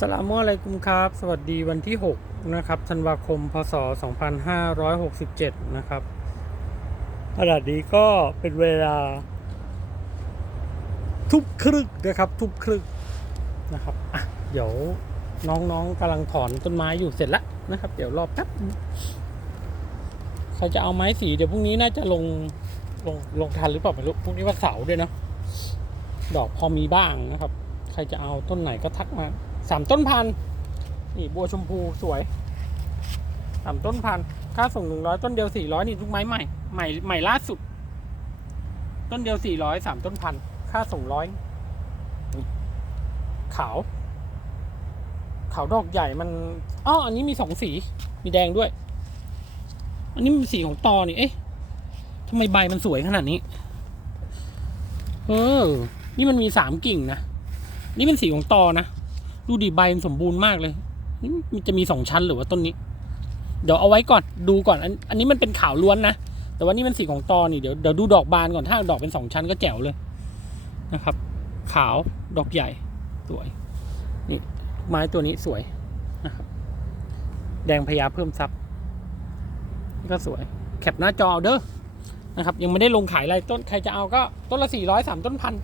สลามอะลัยกุมครับ สวัสดีวันที่ 6 นะครับธันวาคม พศ 2567 นะครับขณะนี้ก็เป็นเวลา ทุบครึ่งนะครับ ทุบครึ่งนะครับอะเดี๋ยวน้องๆกำลังถอนต้นไม้อยู่เสร็จแล้วนะครับ เดี๋ยวรอบแป๊บใครจะเอาไม้สี เดี๋ยวพรุ่งนี้น่าจะลงลงลงทันหรือเปล่าไม่รู้พรุ่งนี้วันเสาร์ด้วยเนาะดอกพอมีบ้างนะครับ ใครจะเอาต้นไหนก็ทักมา สามต้นพันนี่บัวชมพูสวยสามต้นพันค่าส่งหนึ่งร้อยต้นเดียวสี่ร้อยนี่ทุกไม้ใหม่ใหม่ใหม่ล่าสุด ต้นเดียวสี่ร้อยสามต้นพันค่าส่งร้อยขาว ขาวดอกใหญ่มันอ้ออันนี้มีสองสีมีแดงด้วย อันนี้มันสีของตอนี่เอ๊ะทำไมใบมันสวยขนาดนี้ เออ นี่มันมีสามกิ่งนะ นี่เป็นสีของตอนะ ดูดิใบมันสมบูรณ์มากเลยนี่มันจะมีสองชั้นหรือว่าต้นนี้ เดี๋ยวเอาไว้ก่อนดูก่อน อันอันนี้มันเป็นขาวล้วนนะ แต่ว่านี่มันสีของตอนี่เดี๋ยวเดี๋ยวดูดอกบานก่อนถ้าดอกเป็นสองชั้นก็แจ๋วเลยนะครับ ขาวดอกใหญ่สวยนี่ไม้ตัวนี้สวยนะครับแดงพญาเพิ่มซับนี่ก็สวยแคปหน้าจอเอาเด้อนะครับยังไม่ได้ลงขายอะไรต้นใครจะเอาก็ต้นละสี่ร้อยสามต้นพัน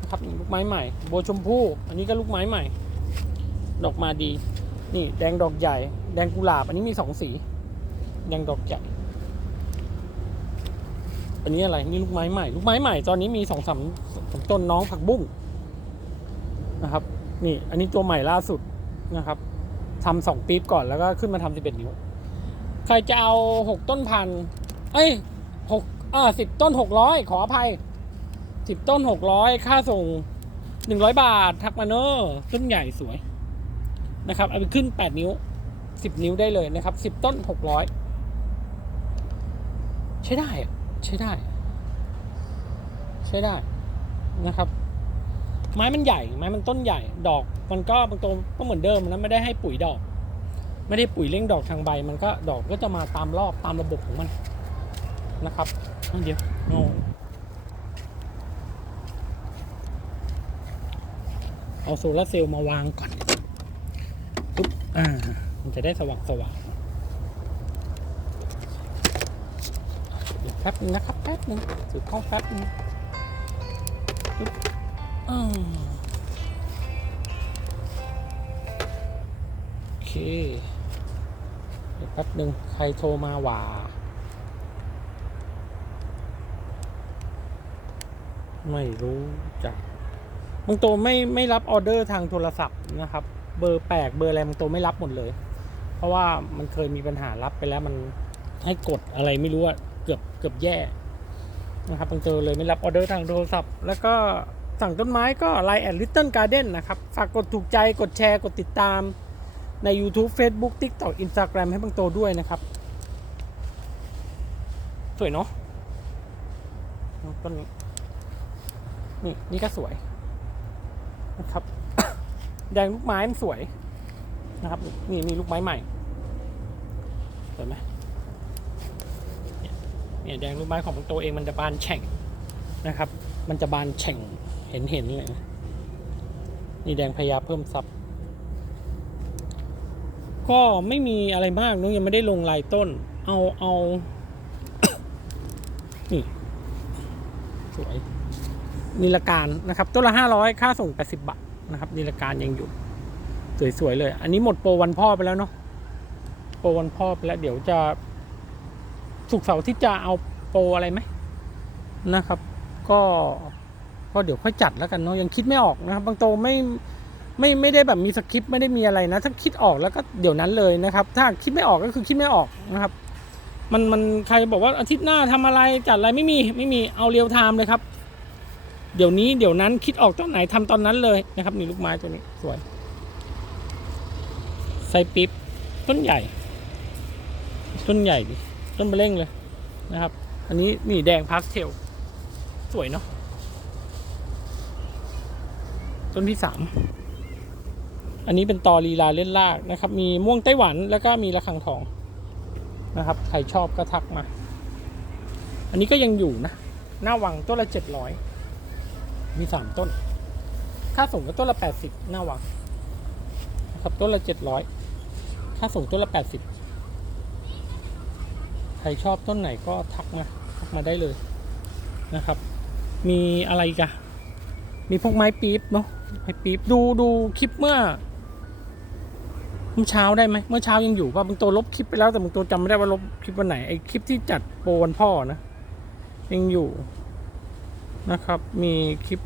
นะครับลูกไม้ใหม่โบชมพู่อันนี้ก็ลูกไม้ใหม่ ดอกมาดี นี่แดงดอกใหญ่ แดงกุหลาบ อันนี้มีสองสี แดงดอกใหญ่ อันนี้อะไร นี่ลูกไม้ใหม่ ลูกไม้ใหม่ ตอนนี้มีสองสามสต้นน้องผักบุ้งนะครับ นี่ อันนี้ตัวใหม่ล่าสุดนะครับทำสองปี๊บก่อนแล้วก็ขึ้นมาทำสิบเอ็ดนิ้ว ใครจะเอาหกต้นพัน เอ้ยหกอ่าสิบต้นหกร้อยขออภัยสิบต้นหกร้อยค่าส่งหนึ่งร้อยบาท ทักมาเนอะต้นใหญ่สวย นะครับเอาไปขึ้นแปดนิ้วสิบนิ้วได้เลยนะครับสิบต้นหกร้อยใช้ได้อะใช้ได้ ใช้ได้นะครับ ไม้มันใหญ่ ไม้มันต้นใหญ่ ดอกมันก็บางตรงก็เหมือนเดิมนะไม่ได้ให้ปุ๋ยดอก ไม่ได้ปุ๋ยเร่งดอกทางใบ มันก็ดอกก็จะมาตามรอบตามระบบของมันนะครับอันเดียวเอาเอาโซลาร์เซลล์มาวางก่อน อ่ามันจะได้สว่างสว่างเดี๋ยวแป๊บนึงนะครับแป๊บนึงถือกล้องแป๊บนึงปุ๊บอ่าโอเคเดี๋ยวแป๊บนึงใครโทรมาว่าไม่รู้จักบางตัวไม่ไม่รับออเดอร์ทางโทรศัพท์นะครับ เบอร์แปลกเบอร์อะไรบางตัวไม่รับหมดเลย เพราะว่ามันเคยมีปัญหารับไปแล้วมันให้กดอะไรไม่รู้อะเกือบเกือบแย่นะครับบางตัวเลยไม่รับออเดอร์ทางโทรศัพท์ แล้วก็สั่งต้นไม้ก็ Line แอน Little Garden นะครับ ฝากกดถูกใจกดแชร์กดติดตามใน YouTube Facebook TikTok Instagram ให้บางโตด้วยนะครับ สวยเนาะต้นนี้ นี่ นี่ก็สวยนะครับ แดงลูกไม้มันสวยนะครับ นี่มีลูกไม้ใหม่เห็นไหมเนี่ยแดงลูกไม้ของตัวเองมันจะบานแฉ่งนะครับ มันจะบานแฉ่งเห็นเห็นเลยนี่แดงพญาเพิ่มซับก็ไม่มีอะไรมากนุ้ยังไม่ได้ลงลายต้น เอาเอานี่สวยนิลการนะครับ ต้นละห้าร้อยค่าส่งแปดสิบบาท นะครับนิลการยังอยู่ สวยๆเลย อันนี้หมดโปรวันพ่อไปแล้วเนาะโปรวันพ่อไปแล้ว เดี๋ยวจะสุกเสาร์ที่จะเอาโปรอะไรไหมนะครับ ก็ก็เดี๋ยวค่อยจัดแล้วกันเนาะยังคิดไม่ออกนะครับ บางโตไม่ไม่ไม่ได้แบบมีสคริปต์ไม่ได้มีอะไรนะ ถ้าคิดออกแล้วก็เดี๋ยวนั้นเลยนะครับ ถ้าคิดไม่ออกก็คือคิดไม่ออกนะครับ มันมันใครบอกว่าอาทิตย์หน้าทำอะไรจัดอะไรไม่มีไม่มีเอาเรียวไทม์เลยครับ เดี๋ยวนี้เดี๋ยวนั้นคิดออกตอนไหนทำตอนนั้นเลยนะครับนี่ลูกไม้ตัวนี้สวยไซปิ๊บต้นใหญ่ ต้นใหญ่ดิต้นเบลเร่งเลยนะครับ อันนี้นี่แดงพาสเทลสวยเนาะต้นที่สามอันนี้เป็นตอลีลาเล่นลากนะครับ มีม่วงไต้หวันแล้วก็มีระฆังทองนะครับ ใครชอบก็ทักมา อันนี้ก็ยังอยู่นะ หน้าวังต้นละเจ็ดร้อย มีสามต้น ค่าส่งก็ต้นละแปดสิบหน้าวังนะครับต้นละเจ็ดร้อยค่าส่งต้นละแปดสิบใครชอบต้นไหนก็ทักมาทักมาได้เลยนะครับ มีอะไรกันมีพวกไม้ปี๊บเนาะไม้ปี๊บดูดูคลิปเมื่อเมื่อเช้าได้ไหมเมื่อเช้ายังอยู่ป่ะบางตัวลบคลิปไปแล้วแต่บางตัวจำไม่ได้ว่าลบคลิปวันไหนไอคลิปที่จัดโปรวันพ่อนะยังอยู่ นะครับ มีคลิป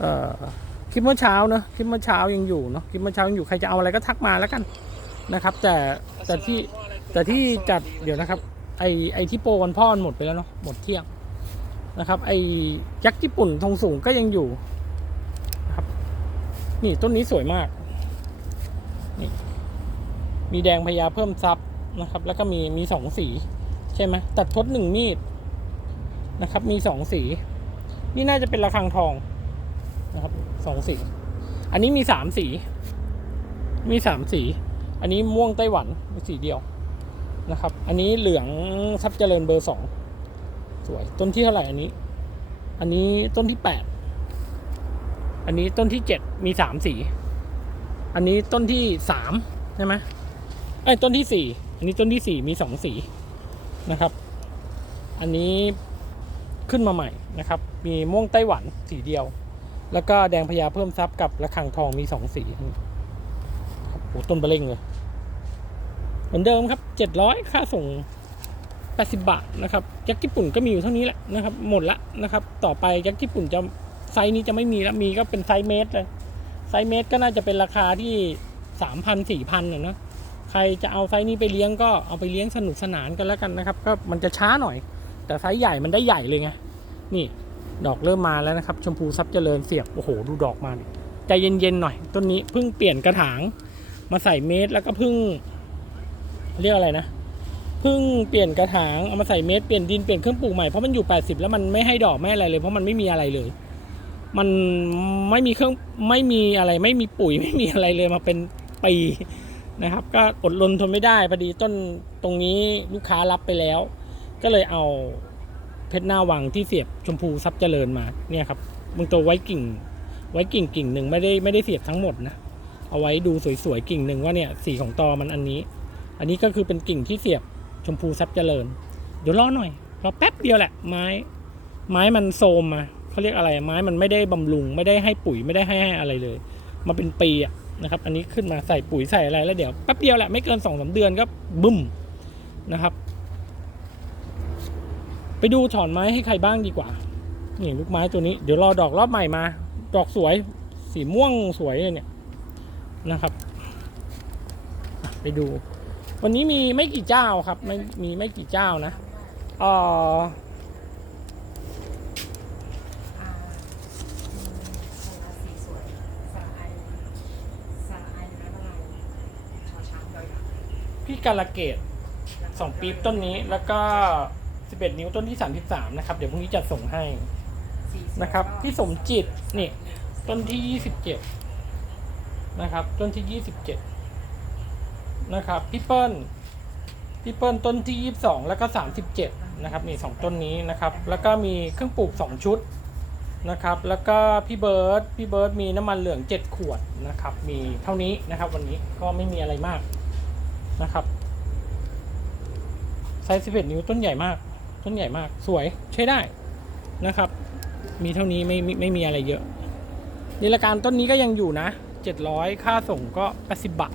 เอ่อคลิปเมื่อเช้าเนอะคลิปเมื่อเช้ายังอยู่เนาะคลิปเมื่อเช้ายังอยู่ใครจะเอาอะไรก็ทักมาแล้วกันนะครับ แต่แต่ที่แต่ที่จัดเดี๋ยวนะครับ ไอไอที่โปรวันพ่อมันหมดไปแล้วเนาะหมดเที่ยงนะครับ ไอยักษ์ญี่ปุ่นทรงสูงก็ยังอยู่นะครับ นี่ต้นนี้สวยมากนี่มีแดงพญาเพิ่มซับนะครับ แล้วก็มีมีสองสี ใช่ไหมตัดทดหนึ่งมีด นะครับ มีสองสี นี่น่าจะเป็นระฆังทองนะครับสองสี อันนี้มีสามสี มีสามสี อันนี้ม่วงไต้หวันมีสีเดียวนะครับ อันนี้เหลืองทรัพย์เจริญเบอร์สองสวย ต้นที่เท่าไหร่อันนี้ อันนี้ต้นที่แปดอันนี้ต้นที่เจ็ดมีสามสี อันนี้ต้นที่สามใช่ไหมไอ้ต้นที่สี่อันนี้ต้นที่สี่มีสองสีนะครับ อันนี้ ขึ้นมาใหม่นะครับ มีม่วงไต้หวันสีเดียว แล้วก็แดงพญาเพิ่มทรัพย์กับระฆังทองมีสองสีโอ้ต้นเบลเล่งเลยเหมือนเดิมครับเจ็ดร้อยค่าส่งแปดสิบบาทนะครับยักษ์ญี่ปุ่นก็มีอยู่เท่านี้แหละนะครับ หมดละนะครับ ต่อไปยักษ์ญี่ปุ่นจะไซส์นี้จะไม่มีแล้วมีก็เป็นไซส์เมตรเลยไซส์เมตรก็น่าจะเป็นราคาที่สามพันสี่พันนะนะใครจะเอาไซส์นี้ไปเลี้ยงก็เอาไปเลี้ยงสนุกสนานกันแล้วกันนะครับ ก็มันจะช้าหน่อย แต่ไซส์ใหญ่มันได้ใหญ่เลยไง นี่ดอกเริ่มมาแล้วนะครับ ชมพูซับเจริญเสียบ โอ้โห ดูดอกมาใจเย็นๆหน่อย ต้นนี้เพิ่งเปลี่ยนกระถาง มาใส่เมตรแล้วก็เพิ่ง เรียกอะไรนะ เพิ่งเปลี่ยนกระถาง เอามาใส่เมตรเปลี่ยนดินเปลี่ยนเครื่องปลูกใหม่ เพราะมันอยู่ 80 แล้วมันไม่ให้ดอกไม่อะไรเลย เพราะมันไม่มีอะไรเลย มันไม่มีเครื่องไม่มีอะไร ไม่มีปุ๋ยไม่มีอะไรเลยมาเป็นปีนะครับ ก็อดรนทนไม่ได้พอดีต้นตรงนี้ลูกค้ารับไปแล้ว ก็เลยเอาเพชรหน้าวังที่เสียบชมพูซับเจริญมาเนี่ยครับมึงตัวไว้กิ่ง ไว้กิ่งกิ่งหนึ่งไม่ได้ไม่ได้เสียบทั้งหมดนะเอาไว้ดูสวยๆกิ่งหนึ่งว่าเนี่ยสีของตอมันอันนี้ อันนี้ก็คือเป็นกิ่งที่เสียบชมพูซับเจริญ เดี๋ยวรอหน่อยรอแป๊บเดียวแหละไม้ ไม้มันโซมมาเขาเรียกอะไรไม้มันไม่ได้บำรุง ไม่ได้ให้ปุ๋ยไม่ได้ให้อะไรเลยมาเป็นปีอะนะครับ อันนี้ขึ้นมาใส่ปุ๋ยใส่อะไรแล้วเดี๋ยวแป๊บเดียวแหละไม่เกินสองสาเดือนก็บึ้มนะครับ ไปดูถอนไม้ให้ใครบ้างดีกว่า นี่ลูกไม้ตัวนี้เดี๋ยวรอดอกรอบใหม่มา ดอกสวย สีม่วงสวยเลยเนี่ยนะครับ ไปดู วันนี้มีไม่กี่เจ้าครับไม่มีไม่กี่เจ้านะเอออ่าพี่กาลเกตสองปี๊บต้นนี้แล้วก็ 11 นิ้วต้นที่ 33 นะครับ เดี๋ยวพรุ่งนี้จะส่งให้สีสวยนะครับก็พี่สมจิตนี่ต้นที่ 27 นะครับ ต้นที่ 27 นะครับพี่เปิ้ลพี่เปิ้ลต้นที่ 22 แล้วก็ 37 นะครับนี่สองต้นนี้นะครับ แล้วก็มีเครื่องปลูก 2 ชุดนะครับ แล้วก็พี่เบิร์ดพี่เบิร์ดมีน้ำมันเหลือง 7 ขวดนะครับ มีเท่านี้นะครับ วันนี้ก็ไม่มีอะไรมากนะครับไซส์11 นิ้วต้นใหญ่มาก ต้นใหญ่มาก สวยใช้ได้นะครับ มีเท่านี้ไม่ไม่ไม่มีอะไรเยอะนิลการต้นนี้ก็ยังอยู่นะ 700 ค่าส่งก็ 80 บาท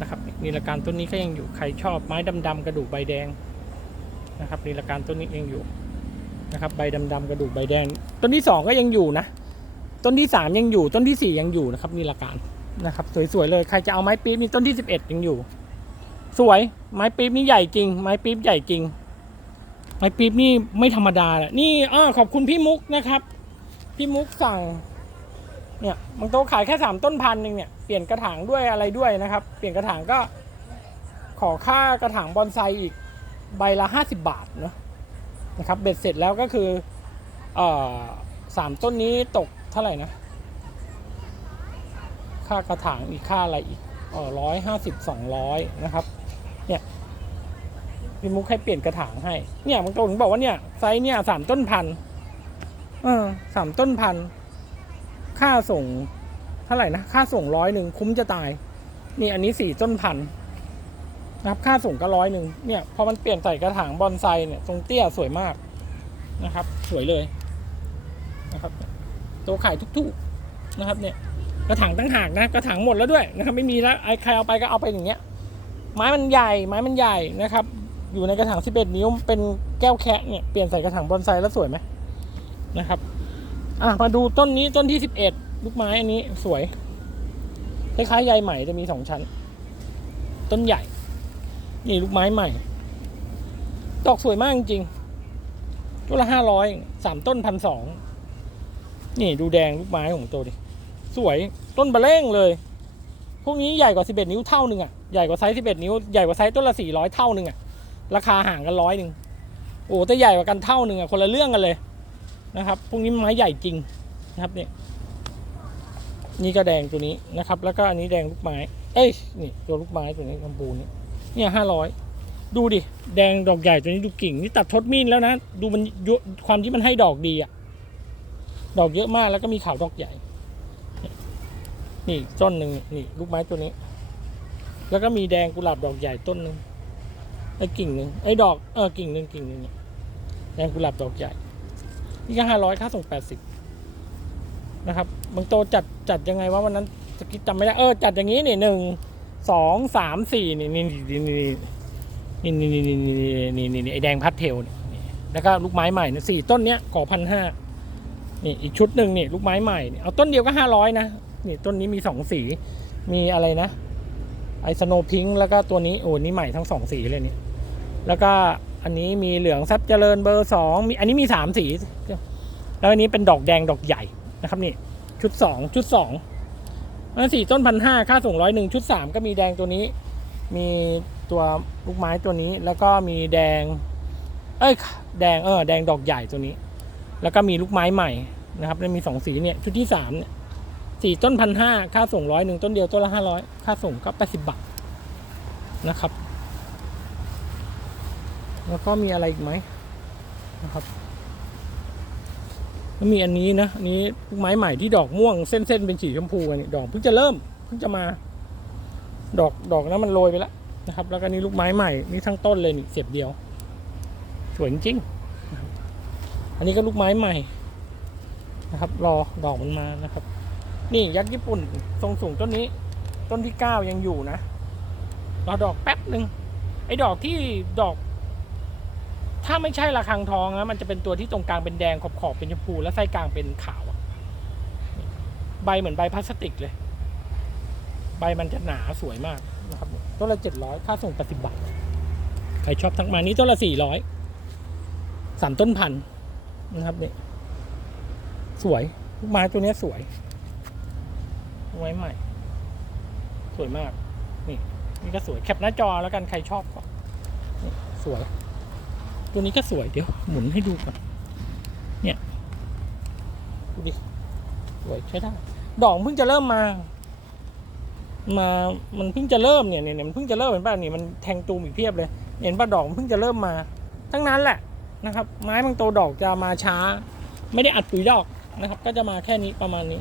นะครับนิลการต้นนี้ก็ยังอยู่ใครชอบไม้ดำๆกระดูกใบแดงนะครับนิลการต้นนี้ยังอยู่นะครับใบดำๆกระดูกใบแดง ต้นที่ 2 ก็ยังอยู่นะ ต้นที่ 3 ยังอยู่ต้นทีสี่4 ยังอยู่นะครับนิลการนะครับสวยๆเลยใครจะเอาไม้ปี๊บนี่ต้นที่ 11 ยังอยู่ สวยไม้ปี๊บนี่ใหญ่จริง ไม้ปี๊บใหญ่จริง ไม้ปี๊บนี่ไม่ธรรมดาแหละนี่อ้อขอบคุณพี่มุกนะครับ พี่มุกสั่ง เนี่ยบางโต๊ะขายแค่สามต้นพันหนึ่งเนี่ยเปลี่ยนกระถางด้วยอะไรด้วยนะครับ เปลี่ยนกระถางก็ ขอค่ากระถางบอนไซอีกใบละห้าสิบบาทเนาะนะครับเบ็ดเสร็จแล้วก็คือเอ่อสามต้นนี้ตกเท่าไหร่นะ ค่ากระถางอีกค่าอะไรอีกเออร้อยห้าสิบสองร้อยนะครับ เนี่ย พี่มุกให้เปลี่ยนกระถางให้ เนี่ยบางตัวถึงบอกว่าเนี่ยไซส์เนี่ยสามต้นพันเออสามต้นพัน ค่าส่งเท่าไหร่นะ ค่าส่งร้อยหนึ่งคุ้มจะตาย นี่อันนี้สี่ต้นพันนะครับ ค่าส่งก็ร้อยหนึ่งเนี่ยพอมันเปลี่ยนใส่กระถางบอนไซเนี่ยทรงเตี้ยสวยมากนะครับ สวยเลยนะครับตัวขายทุกๆนะครับ เนี่ย กระถางตั้งหากนะกระถางหมดแล้วด้วยนะครับ ไม่มีแล้วไอ้ใครเอาไปก็เอาไปอย่างเงี้ยไม้มันใหญ่ไม้มันใหญ่นะครับ อยู่ในกระถาง 11 นิ้ว เป็นแก้วแคะเนี่ย เปลี่ยนใส่กระถางบอนไซแล้วสวยไหมนะครับ อะ มาดูต้นนี้ต้นที่ 11 ลูกไม้อันนี้สวย คล้ายๆใยใหม่จะมีสองชั้น ต้นใหญ่ นี่ลูกไม้ใหม่ ดอกสวยมากจริงตัวละห้าร้อยสามต้นพันสองนี่ดูแดงลูกไม้ของตัวดิ สวยต้นบะเร่งเลย พวกนี้ใหญ่กว่า11นิ้วเท่าหนึ่งอะ ใหญ่กว่าไซส์11นิ้ว ใหญ่กว่าไซส์ต้นละ400เท่าหนึ่งอะ ราคาห่างกันร้อยหนึ่งโอ้แต่ใหญ่กว่ากันเท่าหนึ่งอะคนละเรื่องกันเลยนะครับพวกนี้ไม้ใหญ่จริงนะครับเนี่ยนี่ก็แดงตัวนี้นะครับ แล้วก็อันนี้แดงลูกไม้ เอ้ยนี่ตัวลูกไม้ตัวนี้ลำพูนี้เนี่ยห้าร้อยดูดิแดงดอกใหญ่ตัวนี้ดูกิ่งนี่ตัดทดมีดแล้วนะ ดูมันเยอะความที่มันให้ดอกดีอะดอกเยอะมากแล้วก็มีขาวดอกใหญ่ นี่ต้นหนึ่งนี่ลูกไม้ตัวนี้ แล้วก็มีแดงกุหลาบดอกใหญ่ต้นหนึ่ง ไอ้กิ่งหนึ่งไอ้ดอกเออกิ่งหนึ่งกิ่งหนึ่งเนี่ยแดงกุหลาบดอกใหญ่ นี่ก็ห้าร้อยค่าส่งแปดสิบนะครับบางโตจัดจัดยังไงว่าวันนั้นจะคิดจำไม่ได้เออจัดอย่างนี้นี่หนึ่งสองสามสี่นี่นี่นี่นี่นี่นี่นี่นี่นี่นี่นี่ไอ้แดงพัดเทลนี่แล้วก็ลูกไม้ใหม่นี่สี่ต้นเนี้ยก่อพันห้านี่อีกชุดหนึ่งนี่ลูกไม้ใหม่เอาต้นเดียวก็ห้าร้อยนะนี่ต้นนี้มีสองสีมีอะไรนะ ไอสโนพิงค์แล้วก็ตัวนี้โอ้นี่ใหม่ทั้งสองสีเลยเนี่ย แล้วก็อันนี้มีเหลืองซับเจริญเบอร์สองมีอันนี้มีสามสี แล้วอันนี้เป็นดอกแดงดอกใหญ่นะครับนี่ชุดสองชุดสองอันสี่ต้นพันห้าค่าส่งร้อยหนึ่งชุดสามก็มีแดงตัวนี้ มีตัวลูกไม้ตัวนี้ แล้วก็มีแดง เอ้ยแดงเออแดงดอกใหญ่ตัวนี้ แล้วก็มีลูกไม้ใหม่นะครับแล้วมีสองสีเนี่ยชุดที่สามเนี่ยสี่ต้นพันห้าค่าส่งร้อยหนึ่งต้นเดียวต้นละห้าร้อยค่าส่งก็แปดสิบบาทนะครับ แล้วก็มีอะไรอีกไหมนะครับแล้วมีอันนี้นะอันนี้ลูกไม้ใหม่ที่ดอกม่วงเส้นๆเป็นสีชมพูอันนี้ดอกเพิ่งจะเริ่มเพิ่งจะมา ดอกดอกนั้นมันโรยไปแล้วนะครับ แล้วก็นี่ลูกไม้ใหม่นี่ทั้งต้นเลยนี่เสียบเดียว สวยจริง อันนี้ก็ลูกไม้ใหม่นะครับ รอดอกมันมานะครับ นี่ยักษ์ญี่ปุ่นทรงสูงต้นนี้ ต้นที่เก้ายังอยู่นะรอดอกแป๊บหนึ่งไอ้ดอกที่ดอก ถ้าไม่ใช่ระฆังทองนะมันจะเป็นตัวที่ตรงกลางเป็นแดงขอบขอบๆเป็นชมพู แล้วไส้กลางเป็นขาวใบเหมือนใบพลาสติกเลย ใบมันจะหนาสวยมากนะครับต้นละเจ็ดร้อยค่าส่งแปดสิบบาทใครชอบทั้งมานี้ต้นละสี่ร้อยสามต้นพันนะครับเนี่ยสวยไม้ตัวนี้สวยไว้ใหม่ สวยมาก นี่ นี่ก็สวยแคปหน้าจอแล้วกันใครชอบก็สวย ตัวนี้ก็สวยเดี๋ยวหมุนให้ดูก่อน เนี่ย ดูดิ สวยใช้ได้ ดอกเพิ่งจะเริ่มมา มา มันเพิ่งจะเริ่มเนี่ยเนี่ยเนี่ยมันเพิ่งจะเริ่มเห็นป่ะนี่มันแทงตูมอีกเพียบเลย เห็นป่ะดอกมันเพิ่งจะเริ่มมา ทั้งนั้นแหละนะครับ ไม้บางโตวดอกจะมาช้า ไม่ได้อัดปุ๋ยดอกนะครับ ก็จะมาแค่นี้ประมาณนี้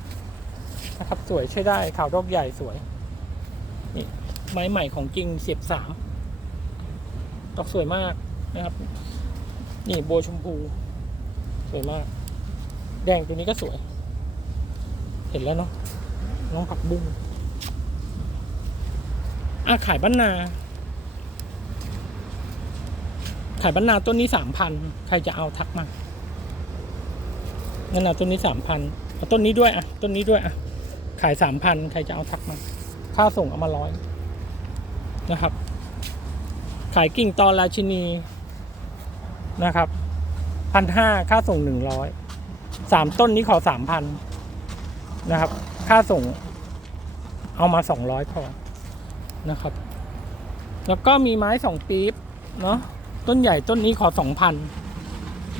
นะครับ สวยใช้ได้ขาวดอกใหญ่สวย นี่ไม้ใหม่ของจริงเสียบสามดอกสวยมากนะครับ นี่โบวชมพู สวยมาก แดงตัวนี้ก็สวย เห็นแล้วเนาะน้องผักบุ้งอะขายบ้านนา ขายบ้านนาต้นนี้สามพันใครจะเอาทักมานั่นนะต้นนี้สามพันเอาต้นนี้ด้วยอะต้นนี้ด้วยอะขายสามพันใครจะเอาทักมา ค่าส่งเอามาร้อยนะครับ ขายกิ่งตอนราชินี นะครับพันห้าค่าส่งหนึ่งร้อยสามต้นนี้ขอสามพันนะครับ ค่าส่งเอามาสองร้อยพอนะครับ แล้วก็มีไม้สองปี๊บเนาะต้นใหญ่ต้นนี้ขอสองพัน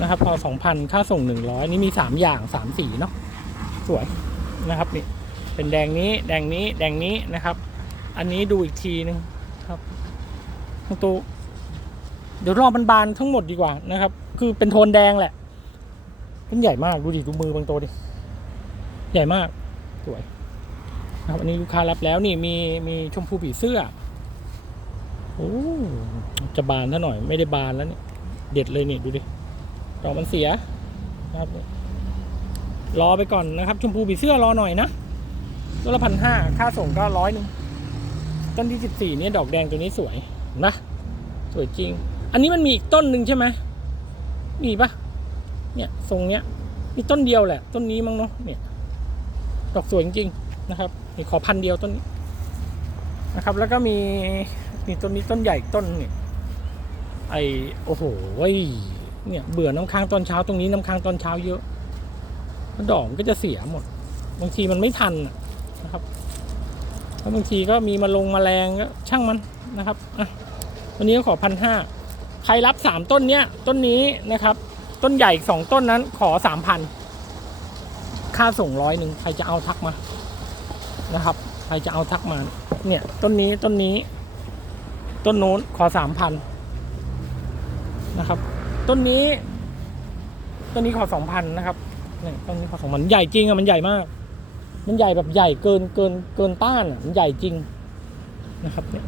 นะครับพอสองพันค่าส่งหนึ่งร้อยนี่มีสามอย่างสามสีเนาะสวยนะครับนี่เป็นแดงนี้แดงนี้แดงนี้นะครับ อันนี้ดูอีกทีนึงครับทั้งตัว เดี๋ยวรอมันบานทั้งหมดดีกว่านะครับ คือเป็นโทนแดงแหละมันใหญ่มากดูดิดูมือบางตัวดิ ใหญ่มากสวยนะครับอันนี้ลูกค้ารับแล้วนี่มีมีชมพูผีเสื้อโอ้จะบานซะหน่อยไม่ได้บานแล้วเนี่ยเด็ดเลยนี่ดูดิดอกมันเสียนะครับรอไปก่อนนะครับ ชมพูผีเสื้อรอหน่อยนะตัวละพันห้าค่าส่งก็ร้อยหนึ่งต้นที่สิบสี่เนี่ยดอกแดงตัวนี้สวยนะ สวยจริง อันนี้มันมีอีกต้นหนึ่งใช่ไหมมีปะเนี่ยทรงเนี้ยมีต้นเดียวแหละ ต้นนี้มั้งเนาะเนี่ย ดอกสวยจริงๆนะครับนี่ขอพันเดียวต้นนี้นะครับ แล้วก็มีนี่ต้นนี้ต้นใหญ่ต้นเนี่ยไอโอ้โหเว้ยเนี่ยเบื่อน้ำค้างตอนเช้าตรงนี้น้ำค้างตอนเช้าเยอะดอกมันก็จะเสียหมด บางทีมันไม่ทันนะครับแล้วบางทีก็มีมาลงมาแรงก็ช่างมันนะครับอะวันนี้ก็ขอพันห้า ใครรับสามต้นเนี้ยต้นนี้นะครับ ต้นใหญ่อีกสองต้นนั้นขอสามพันค่าส่งร้อยหนึ่งใครจะเอาทักมานะครับ ใครจะเอาทักมา เนี่ยต้นนี้ต้นนี้ ต้นโน้นขอสามพันนะครับ ต้นนี้ ต้นนี้ขอสองพันนะครับเนี่ยต้นนี้ขอสองพันใหญ่จริงอะมันใหญ่มาก มันใหญ่แบบใหญ่เกินเกินเกินต้านอะมันใหญ่จริงนะครับเนี่ย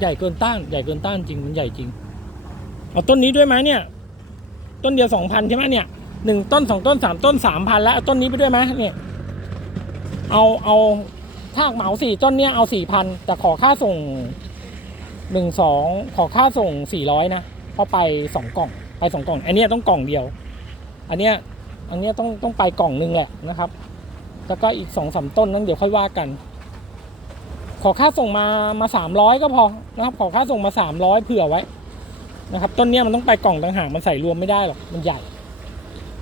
ใหญ่เกินต้าน ใหญ่เกินต้านจริงมันใหญ่จริงเอาต้นนี้ด้วยไหมเนี่ย ต้นเดียวสองพันใช่ไหมเนี่ยหนึ่งต้นสองต้นสามต้นสามพันแล้วต้นนี้ไปด้วยไหมเนี่ย เอาเอาถ้าเหมาสี่ต้นเนี้ยเอาสี่พันแต่ขอค่าส่งหนึ่งสองขอค่าส่งสี่ร้อยนะเพราะไปสองกล่องไปสองกล่อง อันนี้ต้องกล่องเดียว อันเนี้ยอันเนี้ยต้องต้องไปกล่องหนึ่งแหละนะครับ แล้วก็อีกสองสามต้นนั้นเดี๋ยวค่อยว่ากัน ขอค่าส่งมามาสามร้อยก็พอนะครับ ขอค่าส่งมาสามร้อยเผื่อไว้นะครับ ต้นเนี้ยมันต้องไปกล่องต่างหากมันใส่รวมไม่ได้หรอกมันใหญ่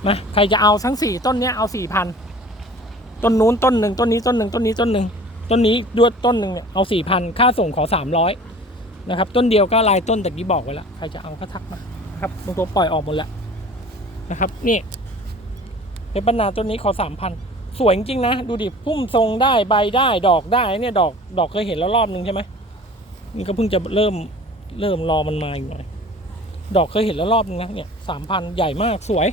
มาใครจะเอาทั้งสี่ต้นเนี้ยเอาสี่พันต้นนู้นต้นหนึ่งต้นนี้ต้นหนึ่งต้นนี้ต้นหนึ่งต้นนี้ด้วยต้นหนึ่งเนี่ยเอาสี่พันค่าส่งขอสามร้อยนะครับต้นเดียวก็ลายต้นแต่กี้บอกไว้แล้วใครจะเอาก็ทักมานะครับตัวปล่อยออกหมดแล้วนะครับ นี่เป็นปัญนาต้นนี้ขอสามพัน สวยจริงนะ ดูดิพุ่มทรงได้ใบได้ดอกได้เนี่ยดอกดอกเคยเห็นแล้วรอบหนึ่งใช่ไหมนี่ก็เพิ่งจะเริ่มเริ่มรอมันมาอยู่หน่อยดอกเคยเห็นแล้วรอบนึงนะเนี่ยสามพันใหญ่มากสวย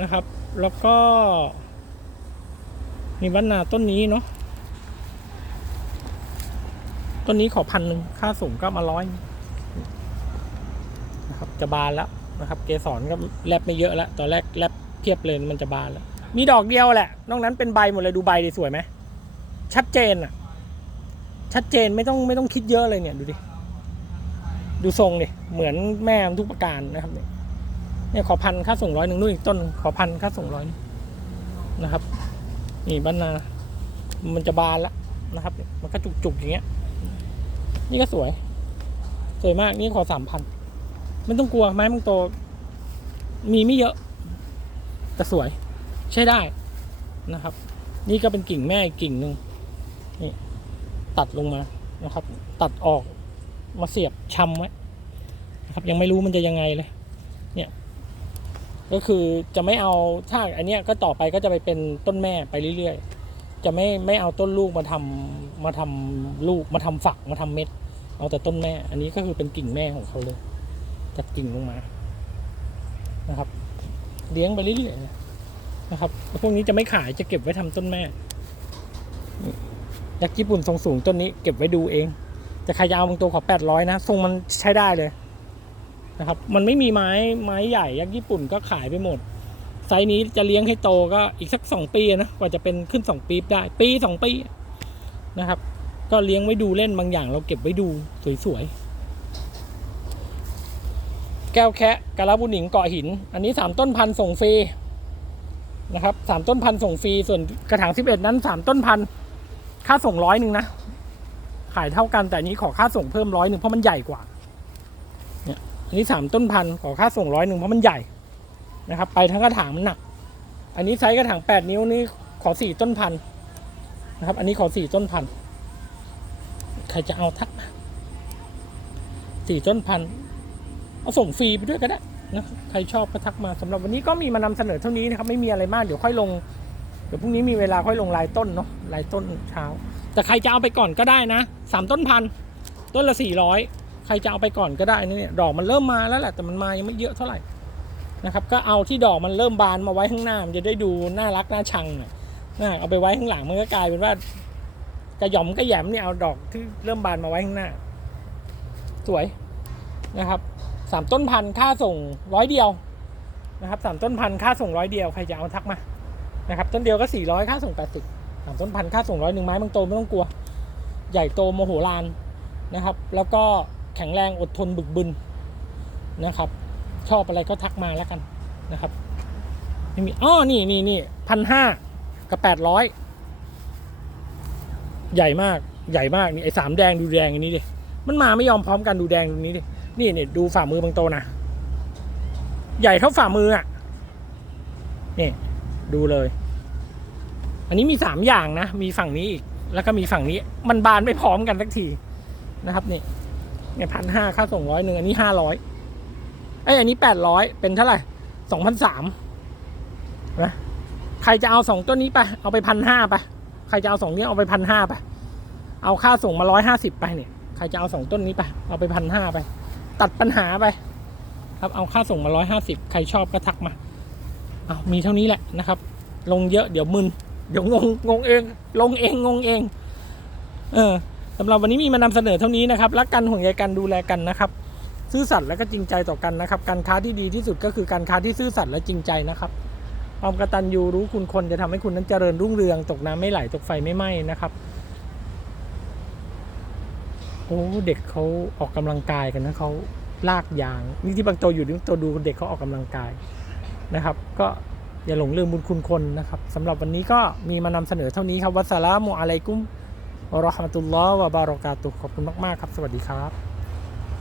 นะครับ แล้วก็มีวันนาต้นนี้เนาะต้นนี้ขอพันหนึ่งค่าส่งก็มาร้อยนะครับ จะบานแล้วนะครับ เกสรก็แลบไม่เยอะแล้วตอนแรกแลบเทียบเลยมันจะบานแล้ว มีดอกเดียวแหละ นอกนั้นเป็นใบหมดเลยดูใบดิสวยไหม ชัดเจนอะชัดเจนไม่ต้องไม่ต้องคิดเยอะเลยเนี่ยดูดิ ดูทรงดิ เหมือนแม่ทุกประการนะครับเนี่ยเนี่ยขอพันค่าส่งร้อยหนึ่งนู่นอีกต้นขอพันค่าส่งร้อยนะครับ นี่บ้านนา มันจะบานล้วนะครับ มันก็จุกๆอย่างเงี้ย นี่ก็สวย สวยมากนี่ขอสามพันไม่ต้องกลัวไม้มังโต มีไม่เยอะ แต่สวย ใช้ได้นะครับ นี่ก็เป็นกิ่งแม่กิ่งหนึ่งนี่ตัดลงมานะครับ ตัดออกมาเสียบชำไว้นะครับ ยังไม่รู้มันจะยังไงเลย เนี่ย ก็คือจะไม่เอาถ้าอันเนี้ยก็ต่อไปก็จะไปเป็นต้นแม่ไปเรื่อยๆ จะไม่ไม่เอาต้นลูกมาทำมาทำลูกมาทำฝักมาทำเม็ด เอาแต่ต้นแม่ อันนี้ก็คือเป็นกิ่งแม่ของเขาเลยจากกิ่งลงมานะครับ เลี้ยงไปเรื่อยๆ นะครับพวกนี้จะไม่ขายจะเก็บไว้ทำต้นแม่ยักษ์ญี่ปุ่นทรงสูงต้นนี้เก็บไว้ดูเอง แต่ใครจะเอาบางตัวขอแปดร้อยนะทรงมันใช้ได้เลยนะครับ มันไม่มีไม้ไม้ใหญ่ยักษ์ญี่ปุ่นก็ขายไปหมด ไซส์นี้จะเลี้ยงให้โตก็อีกสักสองปีนะกว่าจะเป็นขึ้นสองปีได้ ปีสองปีนะครับ ก็เลี้ยงไว้ดูเล่นบางอย่าง เราเก็บไว้ดูสวยๆแก้วแคะกะลาบุหนิงเกาะหิน อันนี้สามต้นพันธุ์ส่งฟรี นะครับสามต้นพันส่งฟรีส่วนกระถางสิบเอ็ดนั้นสามต้นพันค่าส่งร้อยหนึ่งนะ ขายเท่ากันแต่นี้ขอค่าส่งเพิ่มร้อยหนึ่งเพราะมันใหญ่กว่าเนี่ยอันนี้สามต้นพันขอค่าส่งร้อยหนึ่งเพราะมันใหญ่นะครับ ไปทั้งกระถางมันหนัก อันนี้ไซส์กระถางแปดนิ้วนี่ขอสี่ต้นพันนะครับ อันนี้ขอสี่ต้นพันใครจะเอาทักมาสี่ต้นพันเอาส่งฟรีไปด้วยก็ได้ นะครับใครชอบก็ทักมาสำหรับวันนี้ก็มีมานำเสนอเท่านี้นะครับไม่มีอะไรมากเดี๋ยวค่อยลงเดี๋ยวพรุ่งนี้มีเวลาค่อยลงลายต้นเนาะลายต้นเช้า แต่ใครจะเอาไปก่อนก็ได้นะสามต้นพันต้นละสี่ร้อยใครจะเอาไปก่อนก็ได้นะเนี่ยดอกมันเริ่มมาแล้วแหละแต่มันมายังไม่เยอะเท่าไหร่นะครับก็เอาที่ดอกมันเริ่มบานมาไว้ข้างหน้ามันจะได้ดูน่ารักน่าชังหน่อยนะเอาไปไว้ข้างหลังมันก็กลายเป็นว่ากระหย่อมกระแหยมเนี่ยเอาดอกที่เริ่มบานมาไว้ข้างหน้า สวยนะครับ สามต้นพันธุ์ค่าส่งร้อยเดียวนะครับสามต้นพันธุ์ค่าส่งร้อยเดียวใครจะเอาทักมานะครับต้นเดียวก็สี่ร้อยค่าส่งแปดสิบสามต้นพันธุ์ค่าส่งร้อยหนึ่งไม้บางโตไม่ต้องกลัว ใหญ่โตโมโหลานนะครับ แล้วก็แข็งแรงอดทนบึกบึนนะครับ ชอบอะไรก็ทักมาแล้วกันนะครับไม่มีอ้อนี่นี่นี่พันห้ากับแปดร้อยใหญ่มากใหญ่มากนี่ไอ้สามแดงดูแดงอันนี้ดิมันมาไม่ยอมพร้อมกันดูแดงตรงนี้ดิ นี่เนี่ยดูฝ่ามือบางโตนะ ใหญ่เท่าฝ่ามืออะ นี่ดูเลย อันนี้มีสามอย่างนะ มีฝั่งนี้อีก แล้วก็มีฝั่งนี้ มันบานไม่พร้อมกันสักทีนะครับนี่เนี่ยพันห้าค่าส่งร้อยหนึ่งอันนี้ห้าร้อยไออันนี้แปดร้อยเป็นเท่าไหร่สองพันสามนะใครจะเอาสองต้นนี้ไป เอาไปพันห้าไป ใครจะเอาสองนี้เอาไปพันห้าไป เอาค่าส่งมาร้อยห้าสิบไปเนี่ย ใครจะเอาสองต้นนี้ไป เอาไปพันห้าไป ตัดปัญหาไป ครับเอาค่าส่งมาร้อยห้าสิบใครชอบก็ทักมาเอามีเท่านี้แหละนะครับ ลงเยอะเดี๋ยวมึนเดี๋ยวงงงงเอง ลงเองงงเอง เออสำหรับวันนี้มีมานำเสนอเท่านี้นะครับรักกันห่วงใยกันดูแลกันนะครับซื่อสัตย์และก็จริงใจต่อกันนะครับ การค้าที่ดีที่สุดก็คือการค้าที่ซื่อสัตย์และจริงใจนะครับความกตัญญูรู้คุณคนจะทำให้คุณนั้นเจริญรุ่งเรือง ตกน้ำไม่ไหลตกไฟไม่ไหม้นะครับ อ้เด็กเขาออกกำลังกายกันนะเขาลากยาง นี่ที่บางโตอยู่นี่บางโตดูเด็กเขาออกกำลังกายนะครับ ก็อย่าหลงลืมบุญคุณคนนะครับสำหรับวันนี้ก็มีมานำเสนอเท่านี้ครับวัสสลามุอะลัยกุมวะราะห์มะตุลลอฮ์วะบารอกาตุขอบคุณมาก ๆ ครับ สวัสดีครับ